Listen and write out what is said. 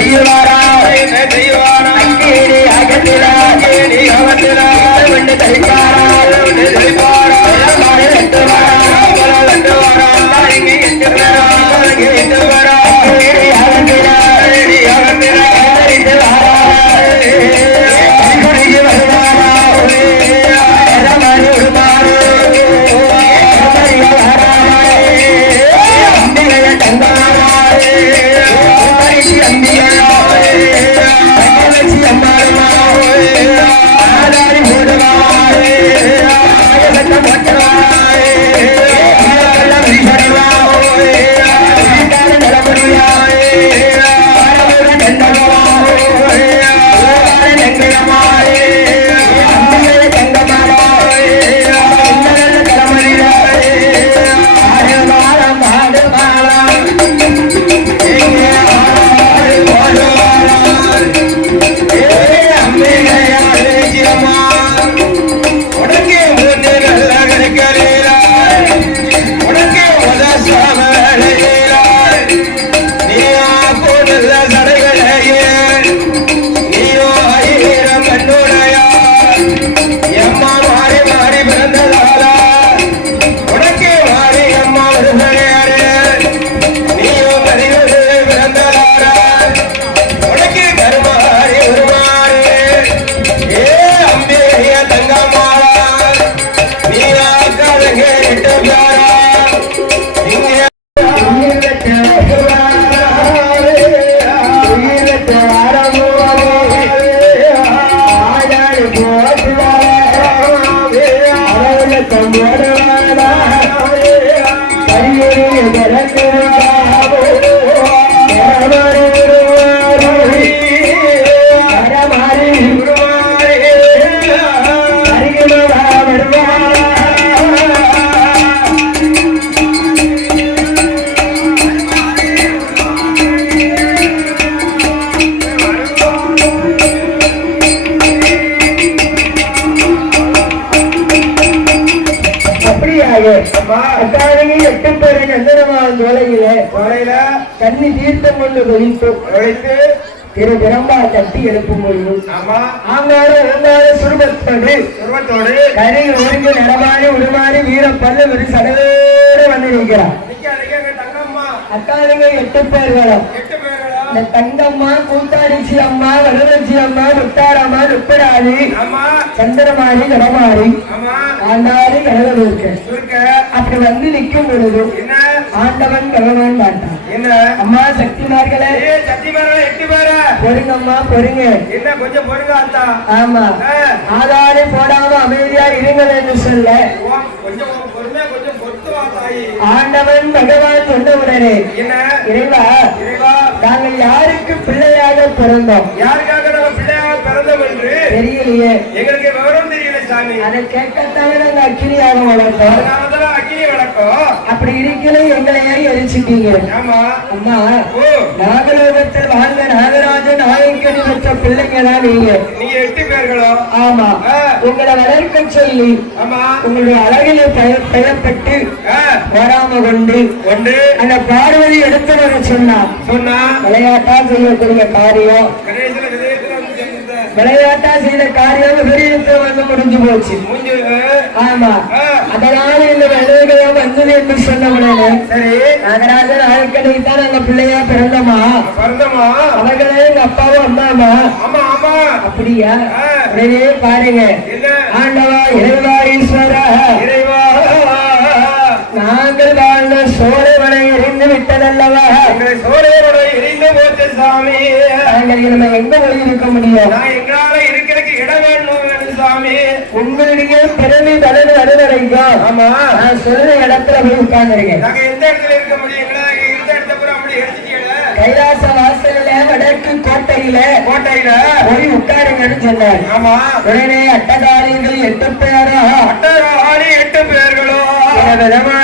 செய்வாரா? அகத்திலா கேடி வரையில தண்ணி தீர்த்தம் கொண்டு கொதித்து உழைத்து திரு பிரம்பா கட்டி எழுப்பும் பொழுது. ஆமா. ஆங்கால ஓங்கால சுருபத்தோடு. குடும்பத்தோடு கரை ஒருங்கு நடமாறி உருமாறி வீர பல்லு ஒரு சடவேறு வந்து நிற்கிறார் அக்காலையே எட்டு பேர்களும். எட்டு பேர்களா இந்த தங்கம்மா கூத்தாடிச்சி அம்மா வரதட்சி அம்மா முத்தாரம்மா ஆமா. சந்திரமாரி கடமாரி ஆண்டாரி கடவுள் இருக்கு. அப்படி வந்து நிற்கும் பொழுது என்ன? ஆண்டவன் பகவான் மாட்டான் என்ன? அம்மா சக்திமார்களே. பேரா எட்டு பேரா. பொறுங்கம்மா பொறுங்க. என்ன கொஞ்சம் பொறுங்க அத்தா. ஆமா. ஆதாரை போடாம அமைதியா இருங்கள் என்று சொல்ல கொஞ்சம் பொறுமையா கொஞ்சம் பொறுத்து வா தாயி. ஆண்டவன் பகவான் சொன்ன உடனே என்ன? இறைவா இறைவா. நாங்கள் யாருக்கு பிள்ளையாக பிறந்தோம்? யாருக்காக நம்ம பிள்ளையாக பிறந்தோம் என்று தெரியலையே. எங்களுக்கு விவரம் தெரியல சாமி. அதை கேட்கத்தானே நாங்க அக்கினியாக வளர்த்தோம் அதனாலதான் அக்கினி வழக்கம் அப்படி இருக்கல எங்களையே எரிச்சிட்டீங்க? ஆமா. அம்மா நாகலோகத்தில் வாழ்ந்த நாகராஜன் நாயக்கனி பெற்ற பிள்ளைங்க தான் நீங்க. நீங்க எட்டு பேர்களும் ஆமா. உங்களை வளர்க்க சொல்லி ஆமா. உங்களுடைய அழகிலே பெயர் பெயர்பட்டு ஆ, வராம கொண்டு ஒன்று அந்த பார்வதி எடுத்து வர சொன்னா சொன்னா விளையாட்டா செய்யக்கூடிய காரியம் விளையாட்டா செய்த காரியம் விபரீதத்தில் வந்து முடிஞ்சு போச்சு. ஆமா. அதனால இந்த விளைவுகளும் வந்தது என்று சொன்ன உடனே சரி. நாகராஜன் ஆழ்கடைக்கு தான் நாங்க பிள்ளையா பிறந்தோமா? பிறந்தமா? அவர்களே எங்க அப்பாவும் அம்மாமா? ஆமா ஆமா. அப்படியா? பாருங்க. ஆண்டவா இறைவா நாங்கள் வாழ்ந்த சோழவனை எரிந்து விட்டதல்லவா? எங்களை சோழரோட எரிந்து போச்சு சாமி நாங்கள் நம்ம எங்க இருக்க முடியும்? நான் எங்களால இருக்கிறதுக்கு இடம் வேணும் சாமி உங்களுடைய பிறவி பலன் வருவரைக்கும் ஆமா. நான் சொல்ற இடத்துல போய் உட்கார்ந்துருக்கேன். நாங்க எந்த இடத்துல இருக்க முடியும்? எங்களை நாங்க இருந்த இடத்த பூரா அப்படி எடுத்துட்டீங்களே கைலாச வாசல்ல வடக்கு கோட்டையில கோட்டையில? போய் உட்காருங்கன்னு சொன்னார். ஆமா. உடனே அட்டதாரிகள் எட்டு பேரா? அட்டராணி எட்டு விதமாக